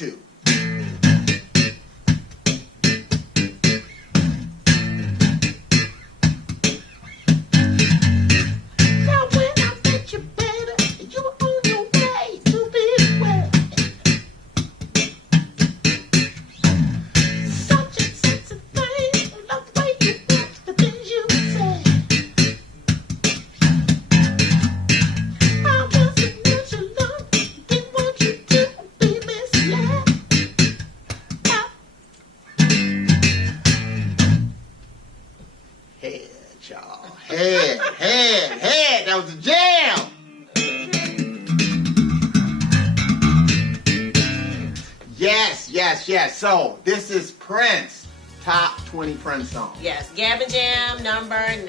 2. Head. That was a jam. Yes. So this is Prince, top 20 Prince songs. Yes, Gab and Jam number 9.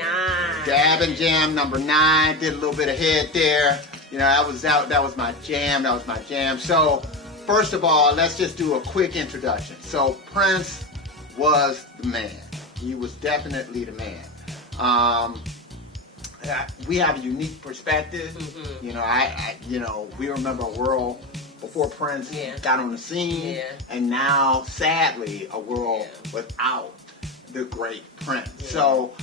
Gab and Jam number 9. Did a little bit of head there. You know, that was my jam. So first of all, let's just do a quick introduction. So Prince was the man. He was definitely the man. We have a unique perspective. Mm-hmm. You know, we remember a world before Prince got on the scene, and now, sadly, a world without the great Prince. Yeah. So,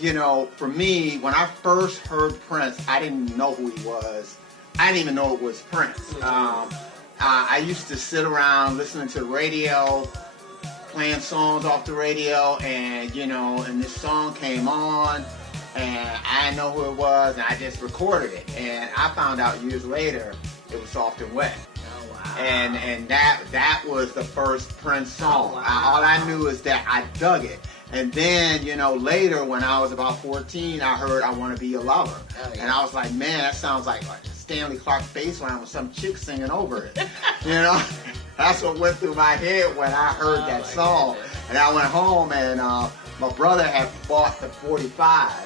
you know, for me, when I first heard Prince, I didn't know who he was. I didn't even know it was Prince. Mm-hmm. I used to sit around listening to the radio, playing songs off the radio, and, you know, and this song came on, and I didn't know who it was, and I just recorded it. And I found out years later it was Soft and Wet. Oh, wow. And that was the first Prince song. Oh, wow. All I knew is that I dug it. And then, you know, later when I was about 14, I heard I Want to Be Your Lover. Oh, yeah. And I was like, man, that sounds like Stanley Clark bass line with some chick singing over it. You know? That's what went through my head when I heard that song. Goodness. And I went home, and my brother had bought the 45.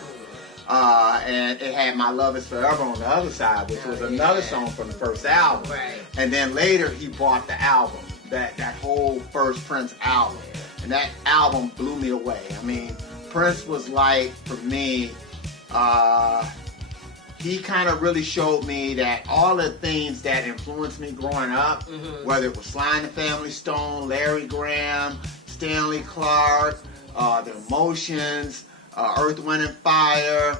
And it had My Love Is Forever on the other side, which was another song from the first album. Right. And then later he bought the album, that whole first Prince album. And that album blew me away. I mean, Prince was like, for me, he kind of really showed me that all the things that influenced me growing up, whether it was Sly and the Family Stone, Larry Graham, Stanley Clark, The Emotions, Earth, Wind and Fire,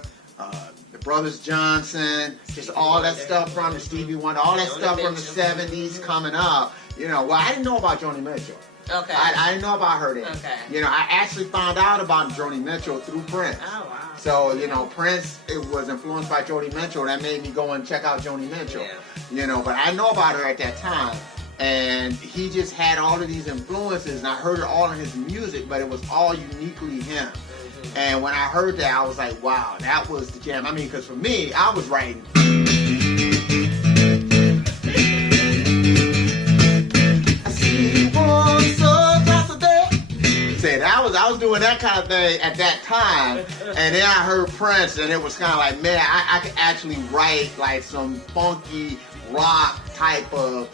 the Brothers Johnson, just all that stuff from the Stevie Wonder, all that stuff from the 70s coming up. You know, well, I didn't know about Joni Mitchell. Okay. I didn't know about her then. Okay. You know, I actually found out about Joni Mitchell through Prince. Oh, wow. So, you know, Prince, it was influenced by Joni Mitchell. That made me go and check out Joni Mitchell. Yeah. You know, but I know about her at that time. And he just had all of these influences, and I heard it all in his music, but it was all uniquely him. And when I heard that, I was like, wow, that was the jam. I mean, because for me, I was writing. I was doing that kind of thing at that time, and then I heard Prince, and it was kind of like, man, I could actually write like some funky rock type of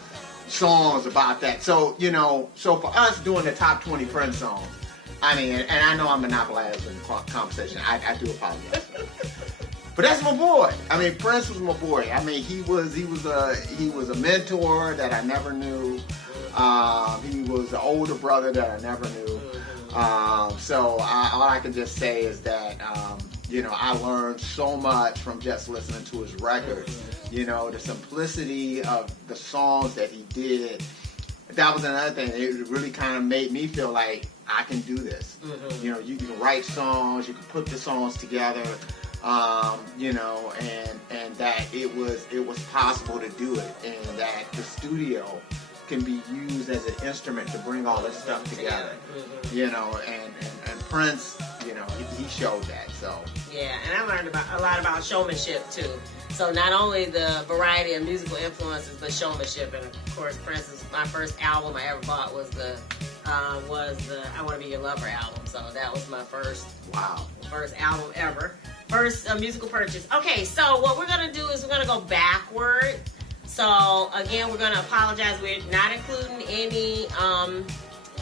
songs about that. So, you know, so for us doing the top 20 Prince songs, I mean, and I know I'm monopolizing the conversation. I do apologize. But that's my boy. I mean, Prince was my boy. I mean, he was a mentor that I never knew. He was an older brother that I never knew. So all I can just say is that, you know, I learned so much from just listening to his records. You know, the simplicity of the songs that he did. That was another thing. It really kind of made me feel like I can do this. You know, you can write songs, you can put the songs together, you know, and that it was possible to do it, and that the studio can be used as an instrument to bring all this stuff together. You know, and Prince, you know, he showed that. So yeah, and I learned a lot about showmanship too. So not only the variety of musical influences, but showmanship. And of course, Prince's, my first album I ever bought was the I Want to Be Your Lover album. So that was my first album ever. First musical purchase. Okay, so what we're gonna do is we're gonna go backward. So again, we're gonna apologize. We're not including any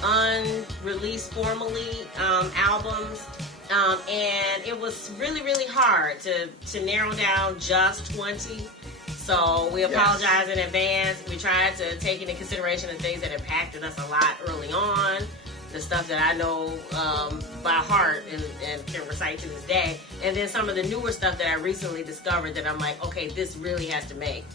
unreleased formally albums. And it was really, really hard to narrow down just 20. So we apologize in advance. We tried to take into consideration the things that impacted us a lot early on, the stuff that I know by heart and can recite to this day, and then some of the newer stuff that I recently discovered that I'm like, okay, this really has to make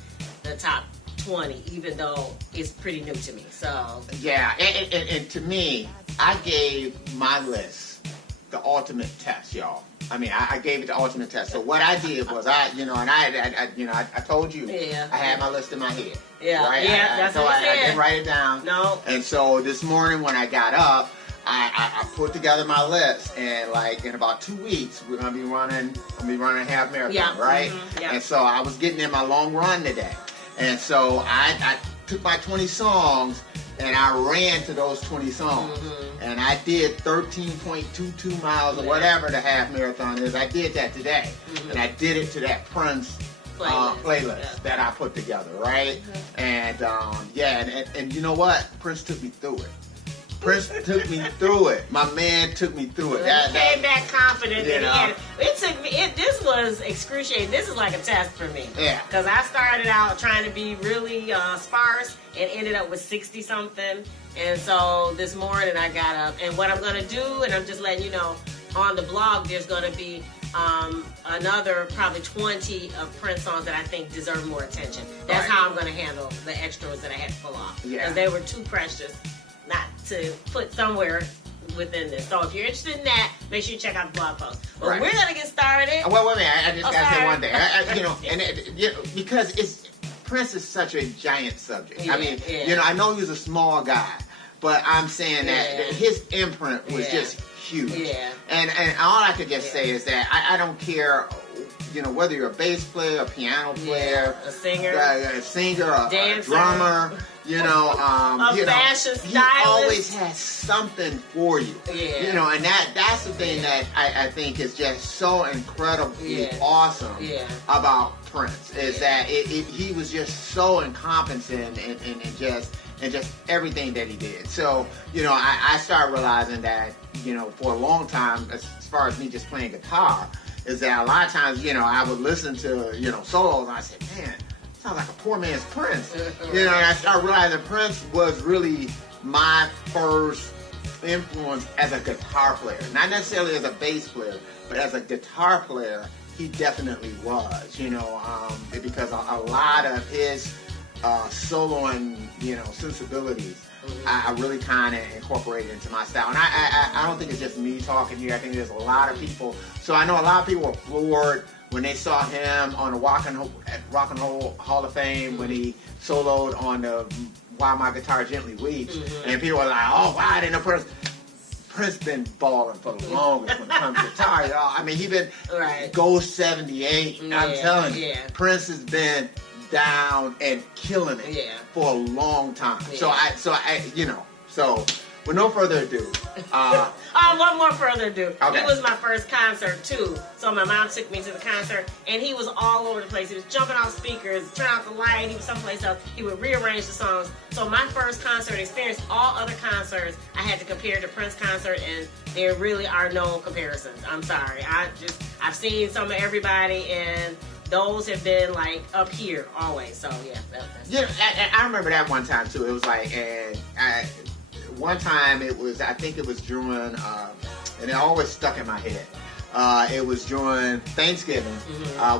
the top 20, even though it's pretty new to me. So yeah, and to me, I gave my list the ultimate test, y'all. I mean, I gave it the ultimate test. So what I did was I told you, I had my list in my head. Yeah, right? That's what I didn't write it down. No. And so this morning when I got up, I put together my list, and like in about 2 weeks we're gonna be running a half marathon, right? Mm-hmm. Yeah. And so I was getting in my long run today, and so I took my 20 songs and I ran to those 20 songs, and I did 13.22 miles or whatever the half marathon is. I did that today, and I did it to that Prince playlist that I put together, right? And and you know what? Prince took me through it. Prince took me through it. My man took me through it. He came back confident. And it took me. This was excruciating. This is like a test for me. Yeah. Because I started out trying to be really sparse and ended up with 60 something. And so this morning I got up, and what I'm gonna do, and I'm just letting you know, on the blog there's gonna be another probably 20 of Prince songs that I think deserve more attention. That's how I'm gonna handle the extras that I had to pull off. Yeah. Because they were too precious not to put somewhere within this. So if you're interested in that, make sure you check out the blog post. But we're gonna get started. Well, wait a minute. I just gotta say one thing. Because Prince is such a giant subject. I mean, I know he was a small guy, but I'm saying that his imprint was just huge. Yeah. And all I could just say is that I don't care, whether you're a bass player, a piano player, a singer, a drummer. Fashion stylist. He always has something for you. Yeah. And that's the thing that I think is just so incredibly awesome about Prince is that he was just so encompassing and just everything that he did. So, I started realizing that, for a long time, as far as me just playing guitar, is that a lot of times, I would listen to, solos and I said, man, sounds like a poor man's Prince. And I started realizing Prince was really my first influence as a guitar player. Not necessarily as a bass player, but as a guitar player, he definitely was, because a lot of his soloing, sensibilities, I really kind of incorporated into my style. And I don't think it's just me talking here. I think there's a lot of people. So I know a lot of people were floored when they saw him on the Rock and Roll Hall of Fame when he soloed on the While My Guitar Gently Weeps. And people were like, oh, wow, I didn't know Prince been balling for the longest when it comes to guitar, y'all. I mean, he been Ghost 78. I'm telling you, Prince has been down and killing it for a long time. So with no further ado. One more further ado. Okay. He was my first concert too. So my mom took me to the concert, and he was all over the place. He was jumping off speakers, turning out the light. He was someplace else. He would rearrange the songs. So my first concert experience, all other concerts, I had to compare to Prince concert, and there really are no comparisons. I'm sorry. I've seen some of everybody, and those have been like up here always. So that's I remember that one time too. It was like, one time I think it was during, and it always stuck in my head. It was during Thanksgiving.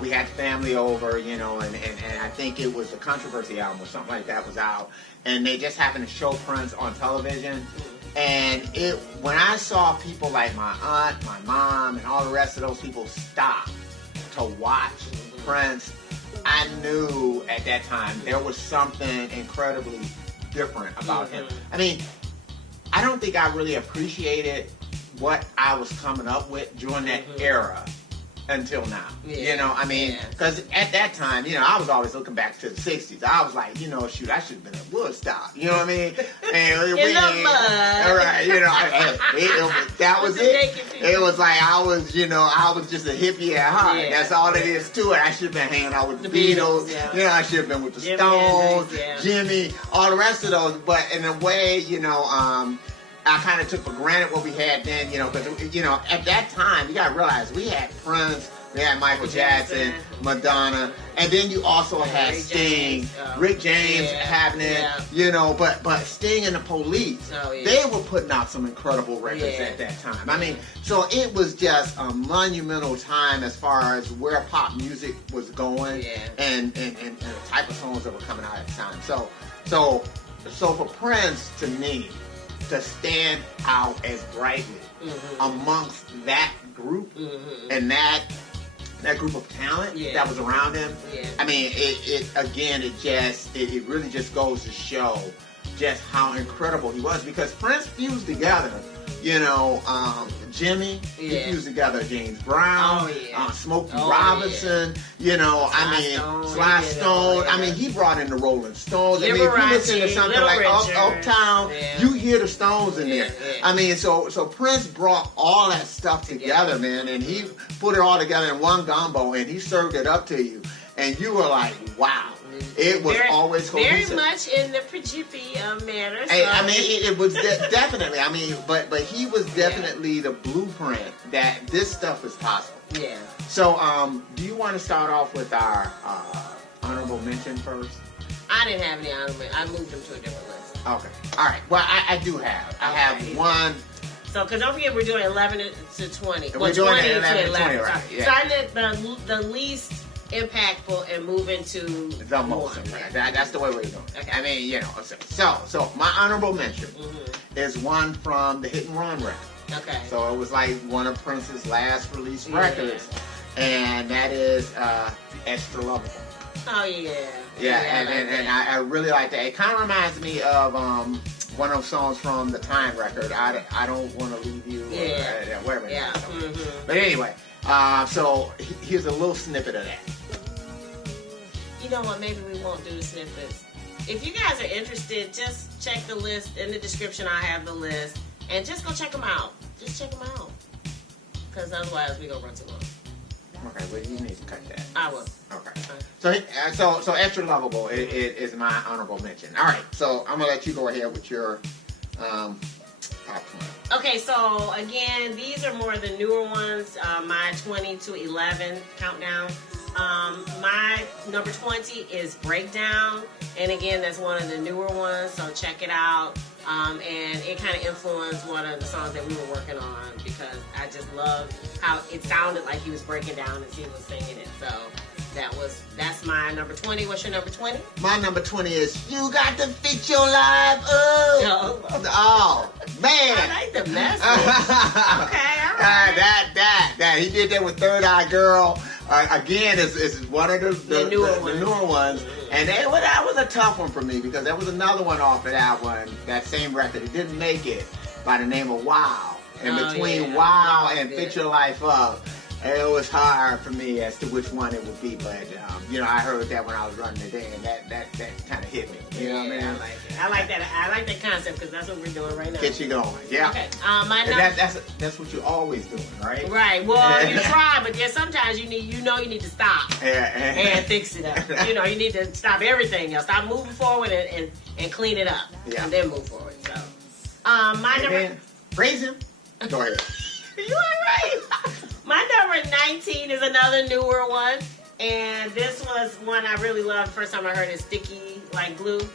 We had the family over, and I think it was the Controversy album or something like that was out, and they just happened to show Prince on television. And when I saw people like my aunt, my mom, and all the rest of those people stop to watch Prince, I knew at that time there was something incredibly different about him. I mean, I don't think I really appreciated what I was coming up with during that era until now. Because at that time, I was always looking back to the 60s. I was like, shoot, I should have been at Woodstock. You know what I mean? And in the mud. All right, that was it. It was like I was just a hippie at heart. Yeah. That's all it is to it. I should have been hanging out with the Beatles. I should have been with the Stones, Jimmy, all the rest of those. But in a way, I kind of took for granted what we had then, because, at that time, you got to realize we had Prince, Yeah, Michael Jackson, Madonna, and then you also had Sting, Rick James having it, you know, but Sting and the Police, they were putting out some incredible records at that time. I mean, so it was just a monumental time as far as where pop music was going and the type of songs that were coming out at the time. So for Prince, to me, to stand out as brightly amongst that group and that group of talent that was around him. I mean, it really just goes to show just how incredible he was, because Prince fused together, you know, Jimmy, he fused together James Brown, Smokey Robinson, you know, Sly Stone. I mean, he brought in the Rolling Stones. I mean, if you listen to something like Uptown, you hear the Stones in there. I mean, so Prince brought all that stuff together, man, and he put it all together in one gumbo, and he served it up to you, and you were like, wow. It was always cohesive. Very much in the Prejippie manner. So. I mean, it was definitely. I mean, but he was definitely the blueprint that this stuff is possible. Yeah. So, do you want to start off with our honorable mention first? I didn't have any honorable. I moved them to a different list. Okay. All right. Well, I do have. I have one. So, because don't forget, we're doing 11 to 20. We're doing 20 to 11. Right. Yeah. Starting at the least impactful and moving to the most. Right. That's the way we're doing. Okay. I mean, you know. So my honorable mention is one from the Hit and Run record. Okay. So it was like one of Prince's last released records, and that is Extra Lovable. Oh yeah. Yeah, and I really like that. It kind of reminds me of one of those songs from the Time record. I don't want to leave you. Whatever. Yeah. But anyway, so here's a little snippet of that. You know what? Maybe we won't do the snippets. If you guys are interested, just check the list in the description. I have the list, and just go check them out. Just check them out, because otherwise we gonna run too long. Okay, well you need to cut that. I will. Okay. So Extra Lovable is my honorable mention. All right, so I'm gonna let you go ahead with your top 20. Okay, so again, these are more the newer ones. My 20 to 11 countdown. My number 20 is Breakdown, and again, that's one of the newer ones, so check it out. And it kind of influenced one of the songs that we were working on, because I just loved how it sounded like he was breaking down as he was singing it. So that's my number 20. What's your number 20? My number 20 is You Got to Fix Your Life Up. Oh, man. I like the message. Okay, all right. That. He did that with Third Eye Girl. Again, is one of the newer ones. And that was a tough one for me, because there was another one off of that same record. It didn't make it, by the name of Wow. And between Wow and Fix Your Life Up, it was hard for me as to which one it would be. But, you know, I heard that when I was running today, and that kind of hit me. You know what I mean? I like it. I like that. I like that concept, because that's what we're doing right now. Get you going. Yeah. Okay. That's what you're always doing, right? Right. Well, you try, but then sometimes you need to stop and fix it up. You know, you need to stop everything else. Stop moving forward and clean it up, and then move forward. So, my number. Praise him. Go ahead. You are right. My number 19 is another newer one, and this was one I really loved. The first time I heard it, Sticky Like Glue.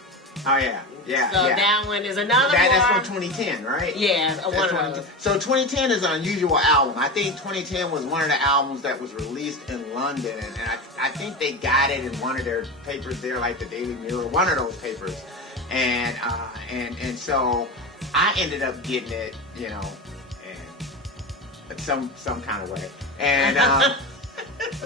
Oh, yeah. So that one is another one. That's from 2010, right? Yeah, one of those. So 2010 is an unusual album. I think 2010 was one of the albums that was released in London, and I think they got it in one of their papers there, like the Daily Mirror, one of those papers. And so I ended up getting it, you know, some kind of way, and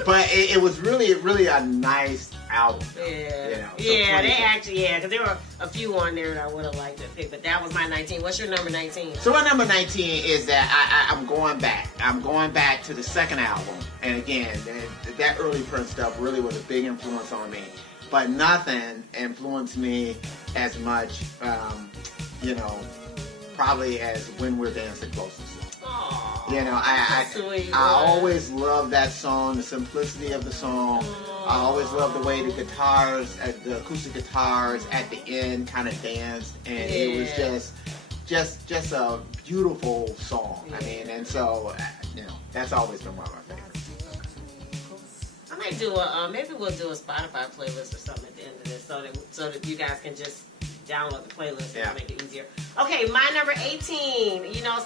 but it was really a nice album. Because there were a few on there that I would have liked to pick, but that was my 19. What's your number 19? So my number 19 is that I'm going back. I'm going back to the second album, and again, that early Prince stuff really was a big influence on me. But nothing influenced me as much, you know, probably as When We're Dancing Close and Slow. Aww, you know, I always loved that song, the simplicity of the song. Aww. I always loved the way the guitars, the acoustic guitars at the end kind of danced, and it was just a beautiful song. I mean, and so, you know, that's always been one of my favorites. might do a maybe we'll do a Spotify playlist or something at the end of this, so that you guys can just download the playlist and make it easier. Okay, my number 18. You know,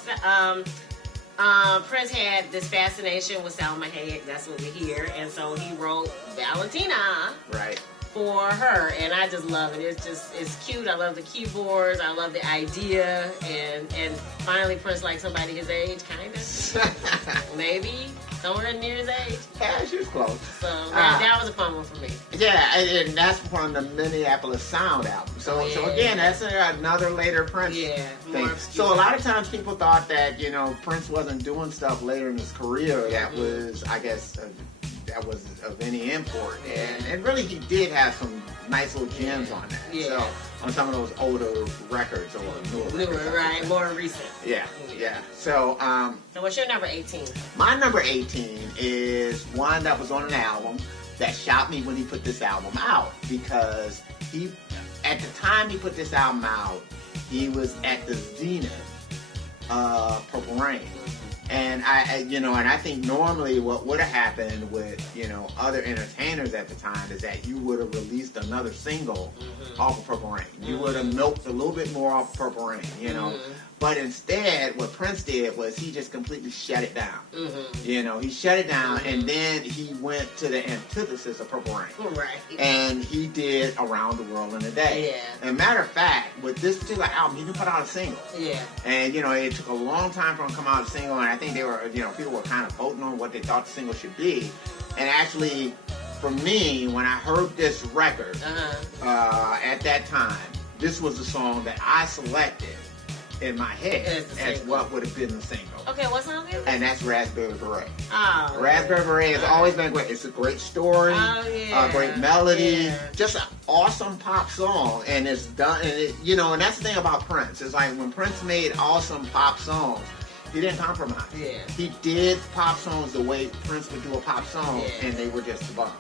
Prince had this fascination with Salma Hayek. That's what we hear, and so he wrote Valentina. Right. For her, and I just love it. It's cute. I love the keyboards. I love the idea, and finally Prince liked somebody his age, kind of. Maybe somewhere near his age. Yeah, she was close. So that was a fun one for me. Yeah, and that's from the Minneapolis Sound album. So again, that's another later Prince thing. So a lot of times people thought that Prince wasn't doing stuff later in his career that was, I guess. That was of any import, and really he did have some nice little gems on that. Yeah. So on some of those older records or newer records, right, more recent. Yeah. So so what's your number 18? My number 18 is one that was on an album that shocked me when he put this album out, because at the time he put this album out, he was at the zenith of Purple Rain. And I think normally what would have happened with, other entertainers at the time is that you would have released another single off of Purple Rain. You would have milked a little bit more off of Purple Rain, But instead, what Prince did was he just completely shut it down. He shut it down, and then he went to the antithesis of Purple Rain. Right. And he did Around the World in a Day. Yeah. And matter of fact, with this particular album, he didn't put out a single. Yeah. And, it took a long time for him to come out with a single, and I think they were, people were kind of voting on what they thought the single should be. And actually, for me, when I heard this record, at that time, this was the song that I selected in my head as what would have been the single. Okay, what song is it? And that's Raspberry Beret. Oh. Raspberry Beret has always been great. It's a great story, a great melody, just an awesome pop song. And it's done, and that's the thing about Prince. It's like when Prince made awesome pop songs, he didn't compromise. Yeah. He did pop songs the way Prince would do a pop song, and they were just a bomb.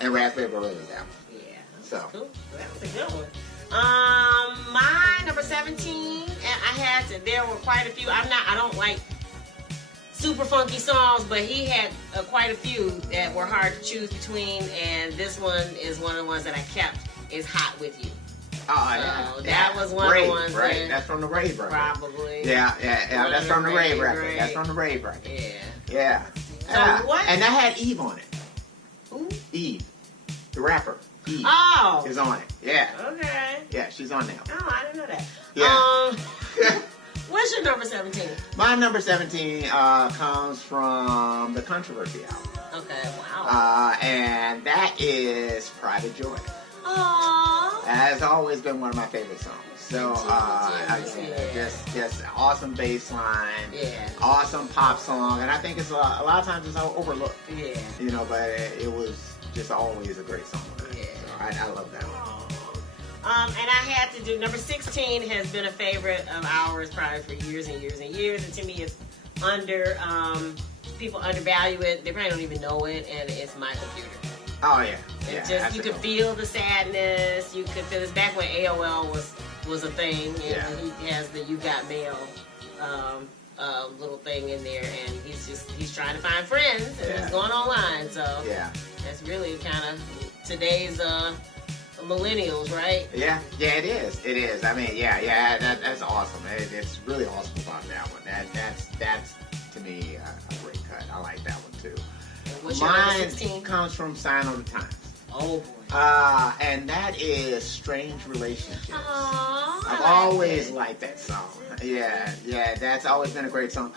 And Raspberry Beret is that one. Yeah. So. Cool. That was a good one. My number 17, and there were quite a few. I don't like super funky songs, but he had quite a few that were hard to choose between, and this one is one of the ones that I kept, is Hot With You. Oh, that was one of the ones. Right, that's from the Rave record. Probably. Yeah, that's from the Rave record. That's from the Rave record. Yeah. So what? And that had Eve on it. Who? Eve, the rapper. Eve is on it. Yeah. Okay. Yeah, she's on there. Oh, I didn't know that. Yeah. What's your number 17? My number 17 comes from the Controversy album. Okay, wow. And that is Private Joy. Aww. That has always been one of my favorite songs. So, just awesome bass line, awesome pop song, and I think it's a lot of times it's overlooked. Yeah. But it was just always a great song. Yeah. So I love that one. And I had to do number 16 has been a favorite of ours probably for years and years and years, and to me it's people undervalue it. They probably don't even know it, and it's My Computer. Oh yeah. It's just you could feel the sadness. You could feel this back when AOL was a thing. And he has the You Got Mail little thing in there, and he's trying to find friends, and he's going online. So that's really kind of today's millennials, right? Yeah, it is. It is. I mean, that's awesome. It's really awesome about that one. That's to me a great cut. I like that one too. What's your number 16? Comes from Sign of the Times. Oh boy. And that is Strange Relationships. Aww, I've always liked that song. Yeah, that's always been a great song.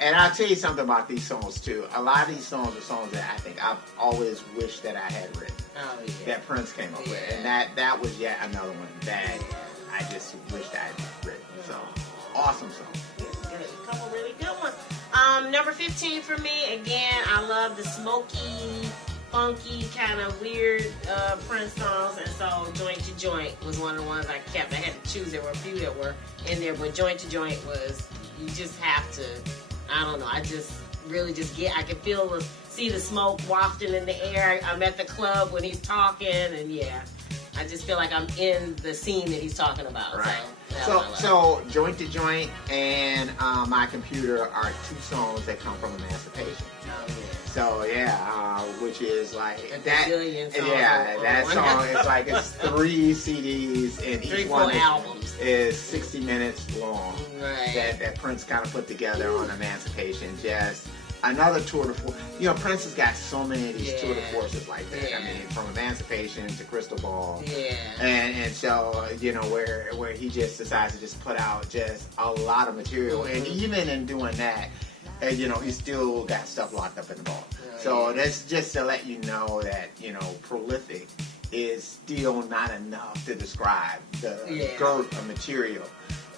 And I'll tell you something about these songs too. A lot of these songs are songs that I think I've always wished that I had written. Oh, yeah. That Prince came up with. And that was yet another one that I just wished I had written. So, awesome song. Good. A couple really good ones. Number 15 for me, again, I love the smoky, funky, kind of weird Prince songs, and so Joint to Joint was one of the ones I kept. I had to choose. There were a few that were in there, but Joint to Joint was, you just have to, I don't know, I just really just I can see the smoke wafting in the air. I'm at the club when he's talking, and I just feel like I'm in the scene that he's talking about. Right. So Joint to Joint and My Computer are two songs that come from Emancipation. Oh, yeah. So which is like that. Song That song is like it's 3 CDs and each one albums is 60 minutes long. Right. That Prince kind of put together on Emancipation. Just another tour de force. You know, Prince has got so many of these tour de forces like that. Yeah. I mean, from Emancipation to Crystal Ball. Yeah. And so, you know, where he just decides to just put out just a lot of material. Mm-hmm. And even in doing that, you know, he still got stuff locked up in the vault. So that's just to let you know that, you know, prolific is still not enough to describe the girth of material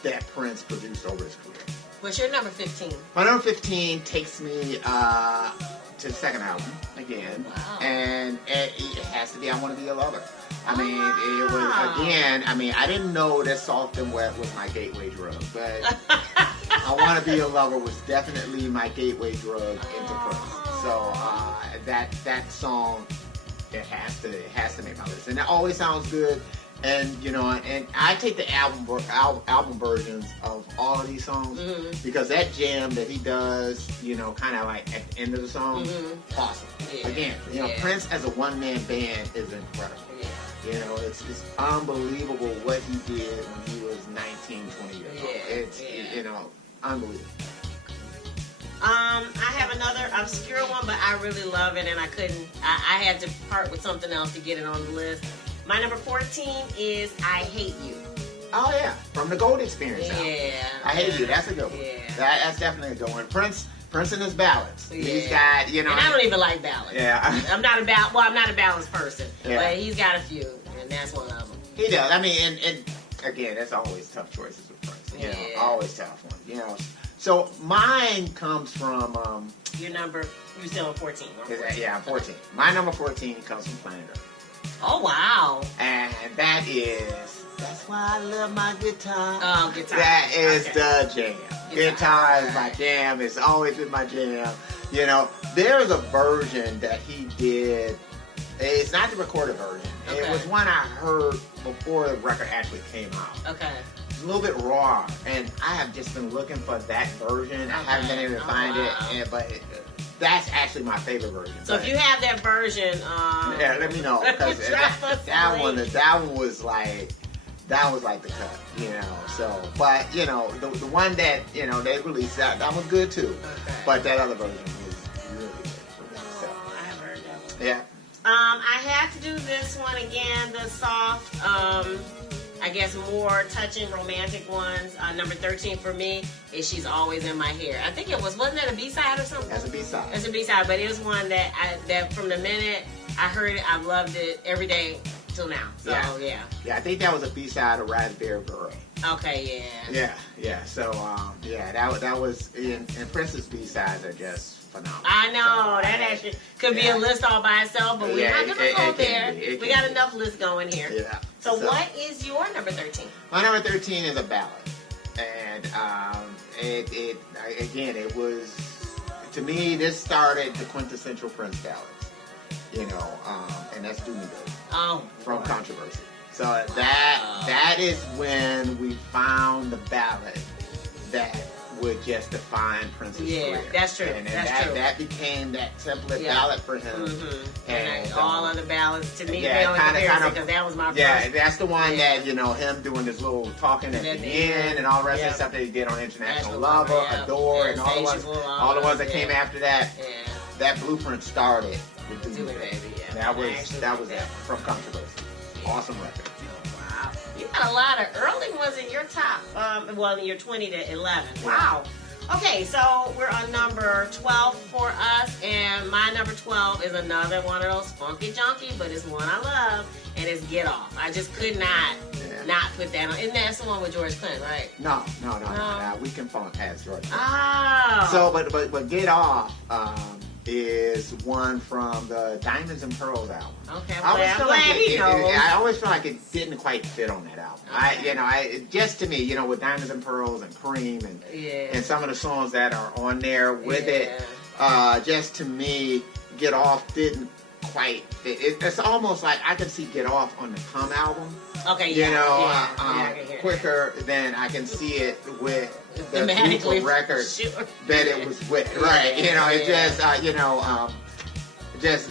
that Prince produced over his career. What's your number 15? My number 15 takes me to the second album again. Wow. And it has to be I Want to Be a Lover. I mean, it was, again, I mean, I didn't know that Soft and Wet was my gateway drug, but I Want to Be a Lover was definitely my gateway drug into Prince. So that song, it has to make my list. And it always sounds good. And, you know, and I take the album versions of all of these songs because that jam that he does, you know, kind of like at the end of the song, awesome. Yeah. Again, you know, Prince as a one-man band is incredible. Yeah. You know, it's unbelievable what he did when he was 19, 20 years old. It's, you know, unbelievable. I have another obscure one, but I really love it, and I had to part with something else to get it on the list. My number 14 is I Hate You. Oh, yeah. From the Gold Experience album. Yeah. I Hate You. That's a good one. Yeah. That's definitely a good one. Prince and his ballads. Yeah. He's got, you know. And I don't even like ballads. Yeah. I'm not a ballads person. Yeah. But he's got a few, and that's one of them. He does. I mean, and again, that's always tough choices with Prince. You know, always tough one. You know. So mine comes from. You're still on 14. Yeah, I'm 14. My number 14 comes from Planet Earth. Oh, wow. And that's why I love my guitar. Oh, guitar. That is the jam. Guitar is my jam. It's always been my jam. You know, there's a version that he did. It's not the recorded version. Okay. It was one I heard before the record actually came out. Okay. It's a little bit raw, and I have just been looking for that version. I haven't been able to find it, but that's actually my favorite version. So if you have that version, let me know, because that one was like the cut, you know. So, but you know, the one that you know they released that was good too. Okay. But that other version was really good. So, I have heard that one. Yeah. I had to do this one again. The soft, I guess more touching romantic ones. Number 13 for me is She's Always in My Hair. I think wasn't that a B-side or something? That's a B-side. It's a B-side, but it was one that from the minute I heard it, I've loved it every day till now. So, yeah. Yeah, I think that was a B-side of Raspberry Beret. Okay, Yeah. So, that was, and Prince's B-sides are just phenomenal. I know. That actually could be a list all by itself, but we're not going to go there. We got enough lists going here. Yeah. So what is your number 13? My number 13 is a ballad. And it was, to me, this started the quintessential Prince ballads. You know, and that's Do Me Baby. Oh. From Controversy. So that is when we found the ballad that would just define Prince's career. That's true. And that's true. That became that template ballad for him. Mm-hmm. And all other ballads to me kind of because that was my first. Yeah, that's the one that, you know, him doing this little talking at the end and all the rest of the stuff that he did on International Lover, Adore, and all the ones that came after that. Yeah. That blueprint started with Do Me Baby. That was it from Controversy. Awesome record. Wow. You got a lot of early ones in your top. In your 20 to 11. Wow. Okay, so we're on number 12 for us, and my number 12 is another one of those funky junky, but it's one I love, and it's Get Off. I just could not put that on. Isn't that the one with George Clinton, right? No. We Can Funk has George Clinton. Oh. So, but Get Off is one from the Diamonds and Pearls album. Okay, I always feel like it didn't quite fit on that album. Okay. Just to me, you know, with Diamonds and Pearls and Cream and some of the songs that are on there with it, just to me, Get Off didn't quite fit. It's almost like I can see Get Off on the Come album. Okay, You know, I can hear quicker than I can see it with the thematically, group of records that it was with. Right. You know, it just,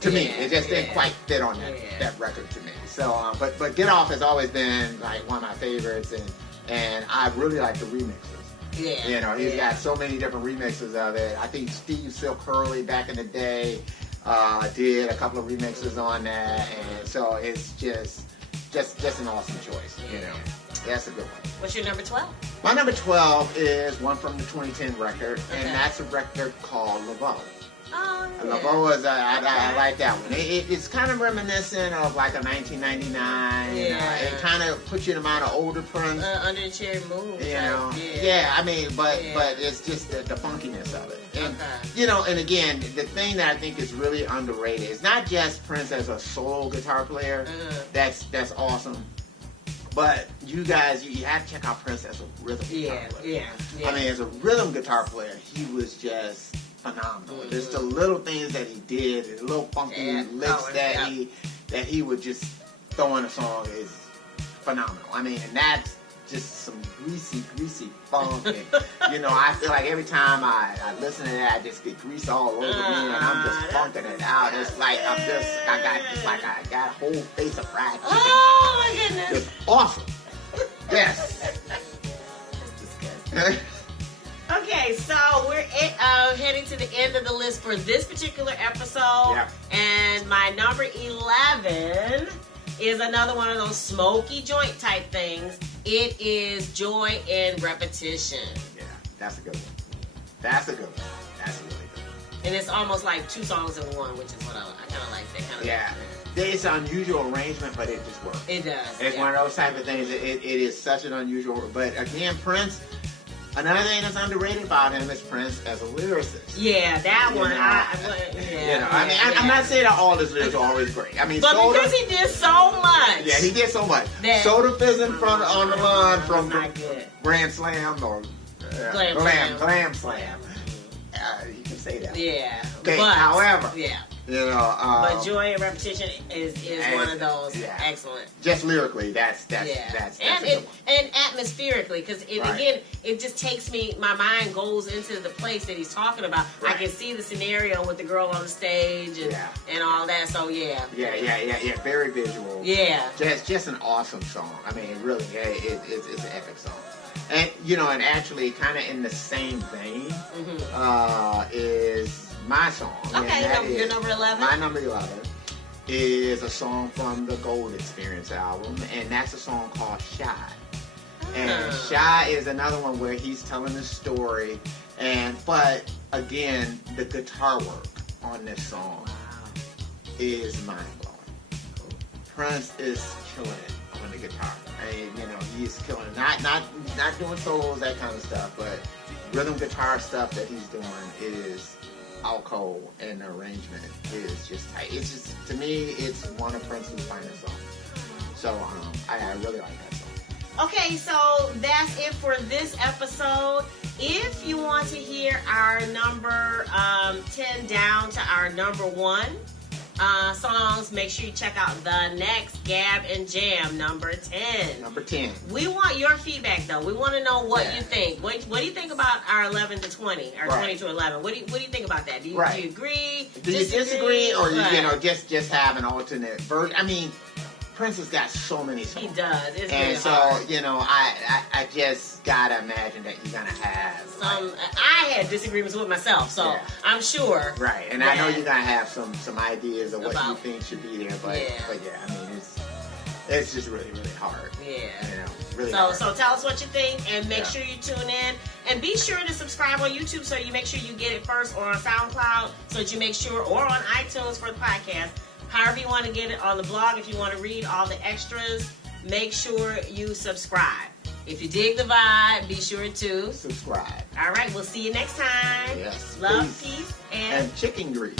to me, it just didn't quite fit on that record to me. So, but Get Off has always been like one of my favorites, and I really like the remixes. Yeah. You know, he's got so many different remixes of it. I think Steve Silk Hurley back in the day did a couple of remixes on that, and so it's just an awesome choice. You know, that's a good one. What's your number 12? My number 12 is one from the 2010 record, and that's a record called Laveau. Oh, yeah. Laveau is, I like that one. It's kind of reminiscent of like a 1999. Yeah. It kind of puts you in the mind of older Prince. Under the Cherry Moon. You know, I mean, but it's just the funkiness of it. And, you know, and again, the thing that I think is really underrated is not just Prince as a solo guitar player. That's awesome. But you guys, you have to check out Prince as a rhythm guitar player. Yeah. I mean, as a rhythm guitar player, he was just phenomenal. Just the little things that he did, the little funky licks that he would just throw in a song is phenomenal. I mean, and that's just some greasy funk. And, you know, I feel like every time I listen to that, I just get grease all over me, and I'm just funking it out. It's like I got a whole face of fried chicken. Oh my goodness! It's awesome. Yes. Okay, so we're heading to the end of the list for this particular episode. Yep. And my number 11 is another one of those smoky joint type things. It is Joy in Repetition. Yeah, that's a good one. That's a really good one. And it's almost like two songs in one, which is what I kind of like that kind of It's an unusual arrangement, but it just works. It does. It's one of those type of things. It is such an unusual. But again, Prince. Another thing that's underrated about him is Prince as a lyricist. Yeah, that one. I'm not saying that all his lyrics are always great. I mean, but because he did so much. Yeah, he did so much. Soda Fizzing from on the line from Grand Slam or Glam Slam. You can say that. Yeah. Okay. However. Yeah. You know, but Joy and Repetition is one of those excellent. Just lyrically, that's a good one. And atmospherically, because again, it just takes me. My mind goes into the place that he's talking about. Right. I can see the scenario with the girl on the stage and all that. So yeah. Very visual. Yeah. Just an awesome song. I mean, really, it's an epic song. And you know, and actually, kind of in the same vein, is my song. Okay, your number 11? My number 11 is a song from the Gold Experience album, and that's a song called Shy. And Shy is another one where he's telling a story, but again, the guitar work on this song is mind-blowing. Prince is killing it on the guitar. I mean, you know, he's killing it. Not doing solos, that kind of stuff, but rhythm guitar stuff that he's doing is out cold, and the arrangement is just tight. It's just, to me, it's one of Prince's finest songs. So I really like that song. Okay, so that's it for this episode. If you want to hear our number 10 down to our number 1 songs, make sure you check out the next Gab and Jam number 10. Number 10. We want your feedback though. We want to know what you think. What do you think about our 11 to 20, or 20 to 11? What do you think about that? Do you agree? Do you disagree, or you just have an alternate version? I mean, Prince has got so many songs. He does. It's and really so hard. You know, I just gotta imagine that you're gonna have some. I had disagreements with myself, so I'm sure. Right, and I know you're gonna have some ideas of what you think should be there, but I mean, it's just really hard. Yeah. You know, really hard. So tell us what you think, and make sure you tune in, and be sure to subscribe on YouTube so you make sure you get it first, or on SoundCloud so that you make sure, or on iTunes for the podcast. However you want to get it, on the blog, if you want to read all the extras, make sure you subscribe. If you dig the vibe, be sure to subscribe. All right, we'll see you next time. Yes. Love, peace, and chicken grease.